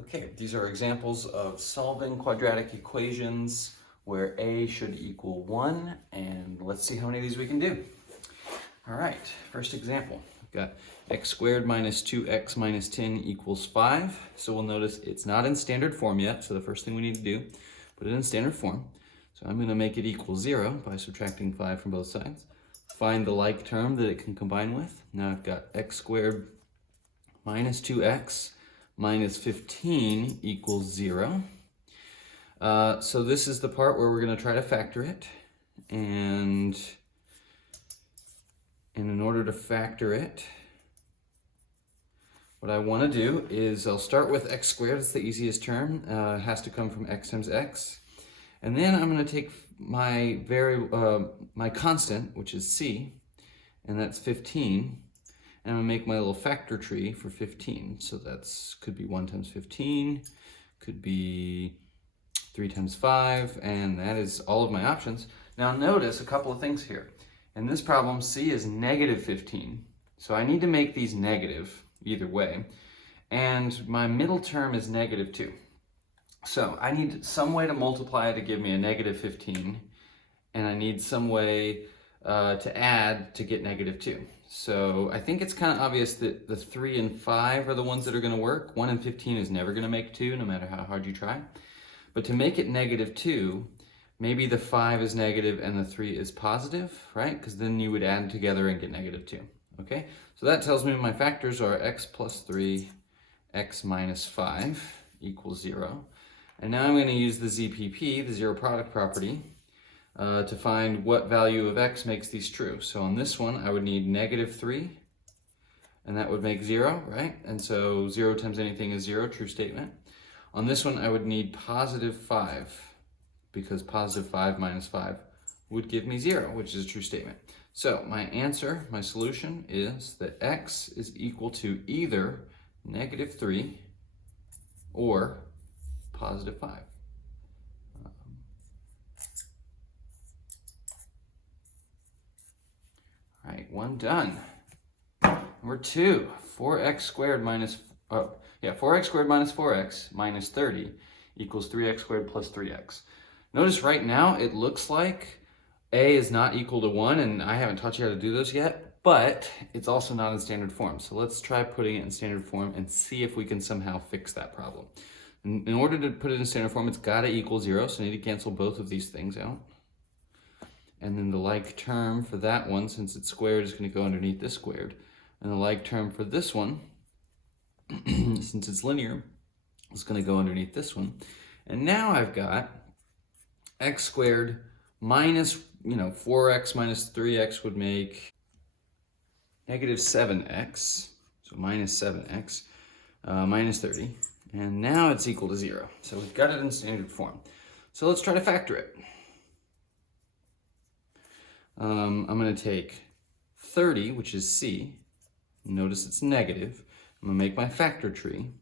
Okay, these are examples of solving quadratic equations where a should equal 1, and let's see how many of these we can do. All right, first example. We've got x squared minus 2x minus 10 equals 5. So we'll notice it's not in standard form yet, so the first thing we need to do, put it in standard form. So I'm going to make it equal 0 by subtracting 5 from both sides. Find the like term that it can combine with. Now I've got x squared minus 2x minus 15 equals 0. So this is the part where we're going to try to factor it. And in order to factor it, what I want to do is I'll start with x squared. It's the easiest term. It has to come from x times x. And then I'm going to take my my constant, which is c, and that's 15. And I'm going to make my little factor tree for 15. So that's could be 1 times 15, could be 3 times 5, and that is all of my options. Now notice a couple of things here. In this problem, c is negative 15. So I need to make these negative either way. And my middle term is negative 2. So I need some way to multiply to give me a negative 15. And I need some way to add to get negative 2. So I think it's kind of obvious that the 3 and 5 are the ones that are going to work. 1 and 15 is never going to make 2, no matter how hard you try. But to make it negative 2, maybe the 5 is negative and the 3 is positive, right? Because then you would add together and get negative 2. Okay, so that tells me my factors are x plus 3, x minus 5 equals 0. And now I'm going to use the ZPP, the zero product property, to find what value of x makes these true. So on this one, I would need negative 3, and that would make 0, right? And so 0 times anything is 0, true statement. On this one, I would need positive 5, because positive 5 minus 5 would give me 0, which is a true statement. So my answer, my solution, is that x is equal to either negative 3 or positive 5. All right, one done. Number 2, 4x squared minus 4x minus 30 equals 3x squared plus 3x. Notice right now it looks like a is not equal to 1, and I haven't taught you how to do those yet, but it's also not in standard form. So let's try putting it in standard form and see if we can somehow fix that problem. In order to put it in standard form, it's got to equal 0, so I need to cancel both of these things out. And then the like term for that one, since it's squared, is going to go underneath this squared. And the like term for this one, since it's linear, is going to go underneath this one. And now I've got x squared minus, 4x minus 3x would make negative 7x. So minus 7x minus 30. And now it's equal to 0. So we've got it in standard form. So let's try to factor it. I'm going to take 30, which is c. Notice it's negative. I'm going to make my factor tree.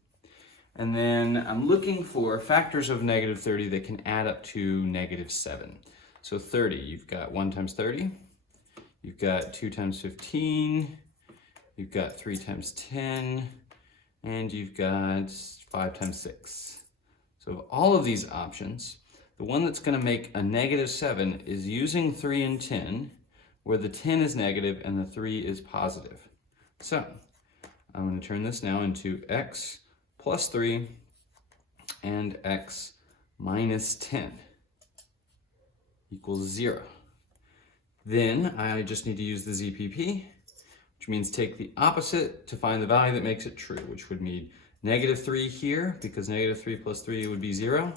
And then I'm looking for factors of negative 30 that can add up to negative 7. So 30, you've got 1 times 30. You've got 2 times 15. You've got 3 times 10. And you've got 5 times 6. So of all of these options, the one that's going to make a negative 7 is using 3 and 10, where the 10 is negative and the 3 is positive. So I'm going to turn this now into x plus 3 and x minus 10 equals 0. Then I just need to use the ZPP, which means take the opposite to find the value that makes it true, which would mean negative 3 here, because negative 3 plus 3 would be 0.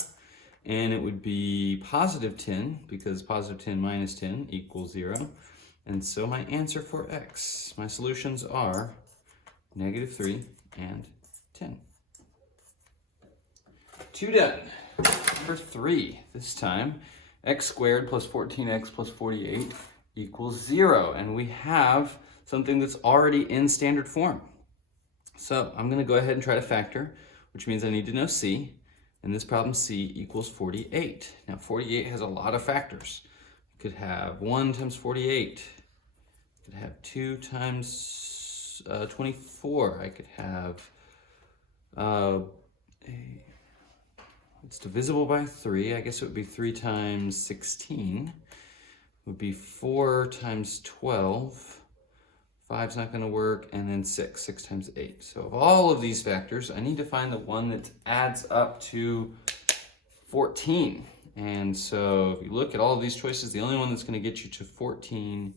And it would be positive 10, because positive 10 minus 10 equals 0. And so my answer for x, my solutions are negative 3 and 10. 2 done. Number 3, this time, x squared plus 14x plus 48 equals 0. And we have something that's already in standard form. So I'm going to go ahead and try to factor, which means I need to know c. In this problem, c equals 48. Now 48 has a lot of factors. You could have 1 times 48. You could have 2 times 24. I could have It's divisible by 3. I guess it would be 3 times 16. Would be 4 times 12. 5's not going to work, and then 6. 6 times 8. So of all of these factors, I need to find the one that adds up to 14. And so if you look at all of these choices, the only one that's going to get you to 14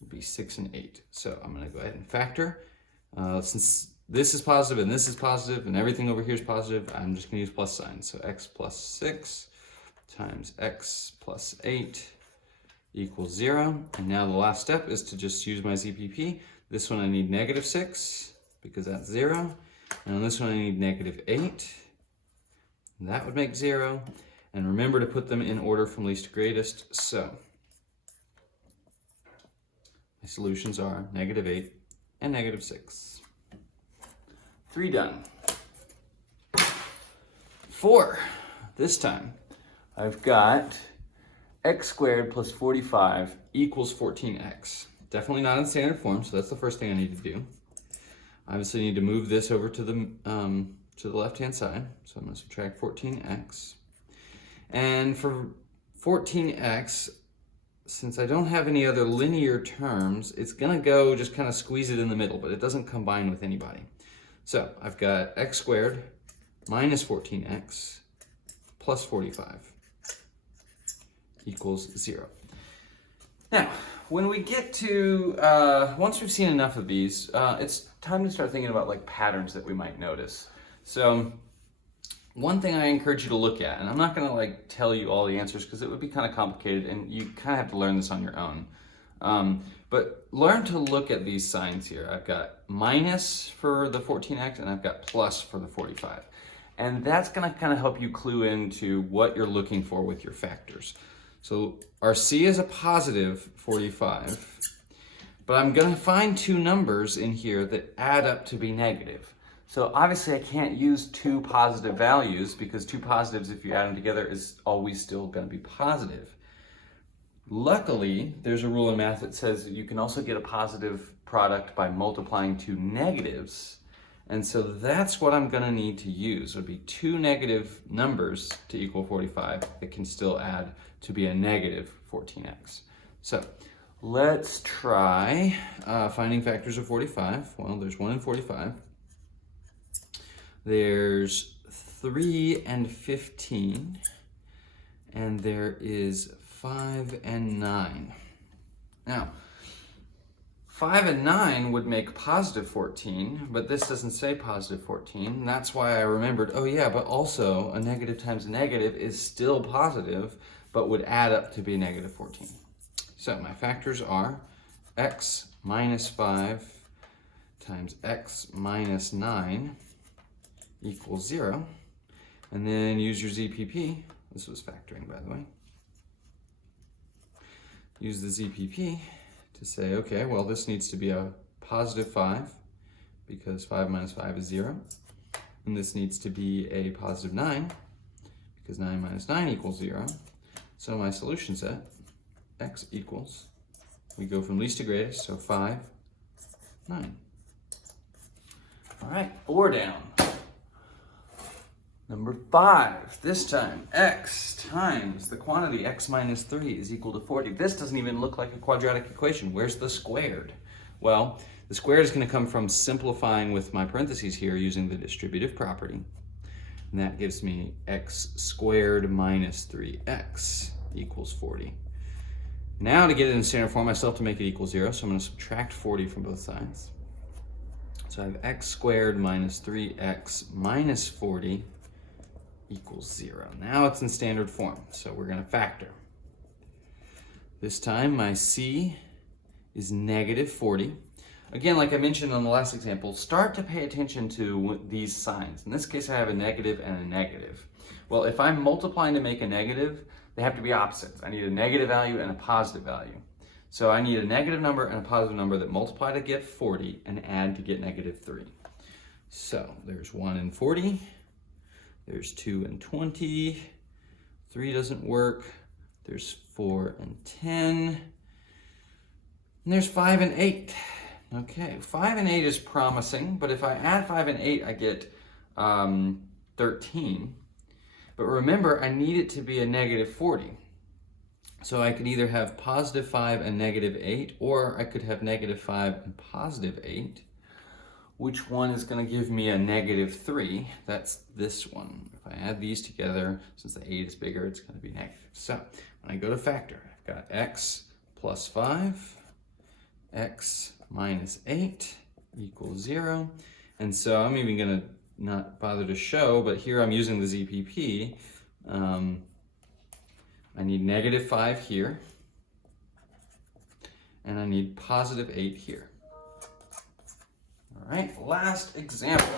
would be 6 and 8. So I'm going to go ahead and factor. Since this is positive and this is positive and everything over here is positive, I'm just going to use plus signs. So x plus 6 times x plus 8 equals 0. And now the last step is to just use my ZPP. This one I need negative 6 because that's 0. And on this one I need negative 8. And that would make 0. And remember to put them in order from least to greatest. So my solutions are negative 8 and negative 6. 3 done. 4. This time I've got x squared plus 45 equals 14x. Definitely not in standard form, so that's the first thing I need to do. Obviously I need to move this over to the left-hand side. So I'm going to subtract 14x. And for 14x, since I don't have any other linear terms, it's going to go just kind of squeeze it in the middle, but it doesn't combine with anybody. So I've got x squared minus 14x plus 45 equals 0. Now, when we get to, once we've seen enough of these, it's time to start thinking about like patterns that we might notice. So one thing I encourage you to look at, and I'm not going to like tell you all the answers because it would be kind of complicated and you kind of have to learn this on your own. But learn to look at these signs here. I've got minus for the 14x and I've got plus for the 45. And that's going to kind of help you clue into what you're looking for with your factors. So our C is a positive 45, but I'm going to find two numbers in here that add up to be negative. So obviously I can't use two positive values because two positives, if you add them together, is always still going to be positive. Luckily, there's a rule in math that says that you can also get a positive product by multiplying two negatives. And so that's what I'm going to need to use. It would be two negative numbers to equal 45 that can still add to be a negative 14x. So let's try finding factors of 45. Well, there's 1 and 45. There's 3 and 15. And there is 5 and 9. Now, 5 and 9 would make positive 14, but this doesn't say positive 14. And that's why I remembered, oh yeah, but also a negative times a negative is still positive, but would add up to be negative 14. So my factors are x minus 5 times x minus 9 equals 0. And then use your ZPP. This was factoring, by the way. Use the ZPP to say, okay, well, this needs to be a positive 5 because 5 minus 5 is 0. And this needs to be a positive 9 because 9 minus 9 equals 0. So my solution set, x equals, we go from least to greatest, so 5, 9. All right, 4 down. Number 5, this time, x times the quantity x minus 3 is equal to 40. This doesn't even look like a quadratic equation. Where's the squared? Well, the squared is going to come from simplifying with my parentheses here using the distributive property. And that gives me x squared minus 3x equals 40. Now to get it in standard form, I still have to make it equal 0, so I'm going to subtract 40 from both sides. So I have x squared minus 3x minus 40 equals 0. Now it's in standard form, so we're going to factor. This time my C is negative 40. Again, like I mentioned on the last example, start to pay attention to these signs. In this case, I have a negative and a negative. Well, if I'm multiplying to make a negative, they have to be opposites. I need a negative value and a positive value. So I need a negative number and a positive number that multiply to get 40 and add to get negative 3. So there's 1 and 40. There's 2 and 20. 3 doesn't work. There's 4 and 10. And there's 5 and 8. Okay, 5 and 8 is promising, but if I add 5 and 8, I get 13. But remember, I need it to be a negative 40. So I could either have positive 5 and negative 8, or I could have negative 5 and positive 8. Which one is going to give me a negative 3? That's this one. If I add these together, since the 8 is bigger, it's going to be negative. So when I go to factor, I've got x plus 5, x minus 8 equals 0. And so I'm even going to not bother to show, but here I'm using the ZPP. I need negative 5 here, and I need positive 8 here. All right, last example.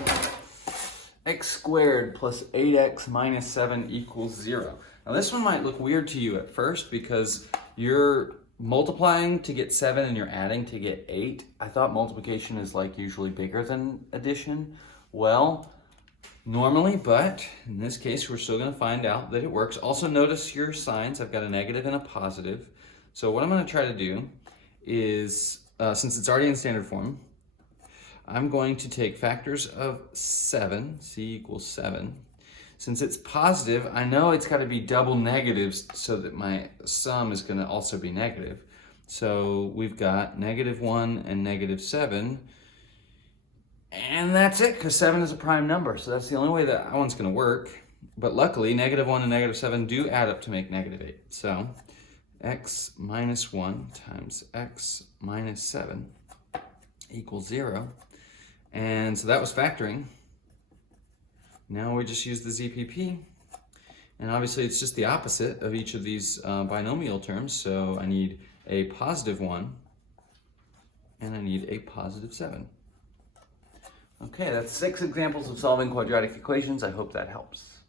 X squared plus 8x minus 7 equals 0. Now this one might look weird to you at first because you're multiplying to get 7 and you're adding to get 8. I thought multiplication is like usually bigger than addition. Well, normally, but in this case, we're still going to find out that it works. Also notice your signs. I've got a negative and a positive. So what I'm going to try to do is, since it's already in standard form, I'm going to take factors of 7, c equals 7. Since it's positive, I know it's got to be double negatives so that my sum is going to also be negative. So we've got negative 1 and negative 7. And that's it, because 7 is a prime number. So that's the only way that one's going to work. But luckily, negative 1 and negative 7 do add up to make negative 8. So x minus 1 times x minus 7 equals 0. And so that was factoring. Now we just use the ZPP. And obviously it's just the opposite of each of these binomial terms. So I need a positive 1 and I need a positive 7. Okay, that's 6 examples of solving quadratic equations. I hope that helps.